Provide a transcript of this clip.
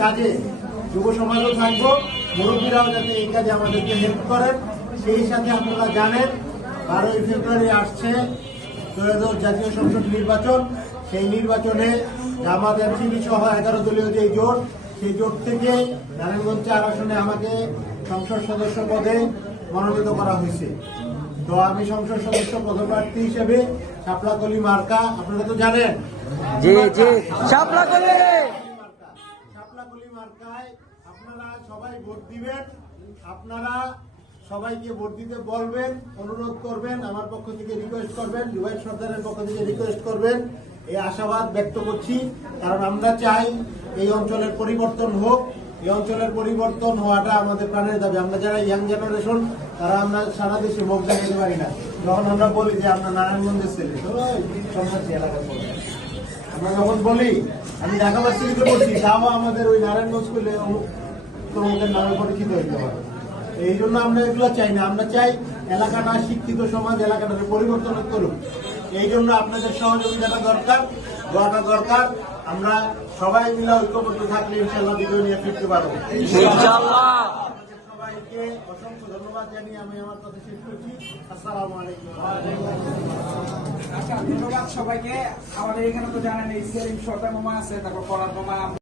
কাজে যুব সমাজও থাকবো, মুরব্বীরাও যাতে এই কাজে আমাদেরকে হেল্প করেন। সেই সাথে আপনারা জানেন 12ই ফেব্রুয়ারি আসছে ত্রয়োদশ জাতীয় সংসদ নির্বাচন। সেই নির্বাচনে জামাত এনসিপি সহ 11 দলীয় যে জোট, সেই জোট থেকে নারায়ণগঞ্জ 4 আসনে আমাকে সংসদ সদস্য পদে মনোনীত করা হয়েছে। তো আমি সংসদ সদস্য পদপ্রার্থী হিসেবে শাপলাকলি মার্কা, আপনারা তো জানেন শাপলাকলি মার্কায় আপনারা সবাই ভোট দিবেন। আপনারা সবাইকে ভোট দিতে বলবেন, অনুরোধ করবেন, আমার পক্ষ থেকে রিকোয়েস্ট করবেন, জুবাইর সর্দারের পক্ষ থেকে রিকোয়েস্ট করবেন। এই আশাবাদ ব্যক্ত করছি, কারণ আমরা চাই এই অঞ্চলের পরিবর্তন হোক। এই অঞ্চলের পরিবর্তন হওয়াটা আমাদের প্রাণের দাবি। আমরা যারা ইয়াং জেনারেশন, তারা আমরা সারা দেশে মুখ দেখাতে পারি না। যখন আমরা বলি যে আমরা নারায়ণগঞ্জের ছেলে, তো সন্ন্যাসী এলাকার পড়ে, আমরা যখন বলি আমি ঢাকা ভার্সিটিতে পড়ছি, তাও আমাদের ওই নারায়ণগঞ্জ করলে তোমাদের নামে পরিচিত হইতে হবে। এই জন্য আমরা এগুলো চাই না। আমরা চাই এলাকাটা শিক্ষিত সমাজ, এলাকাটাকে পরিবর্তন করুক। এই জন্য আপনাদের সহযোগিতাটা দরকার, দোয়াটা দরকার। আমরা সবাই মিলে ঐক্যবদ্ধ থাকলে ইনশাল্লাহ বিজয় নিয়ে ফিরতে পারবো। সবাইকে অসংখ্য ধন্যবাদ জানিয়ে আমি আমার কথা শেষ করছি। আসসালামু আলাইকুম। ধন্যবাদ সবাইকে। আমাদের এখানে তো জানেন এই সেলিম সরকার মামা আছে, তারপর কলার মামা।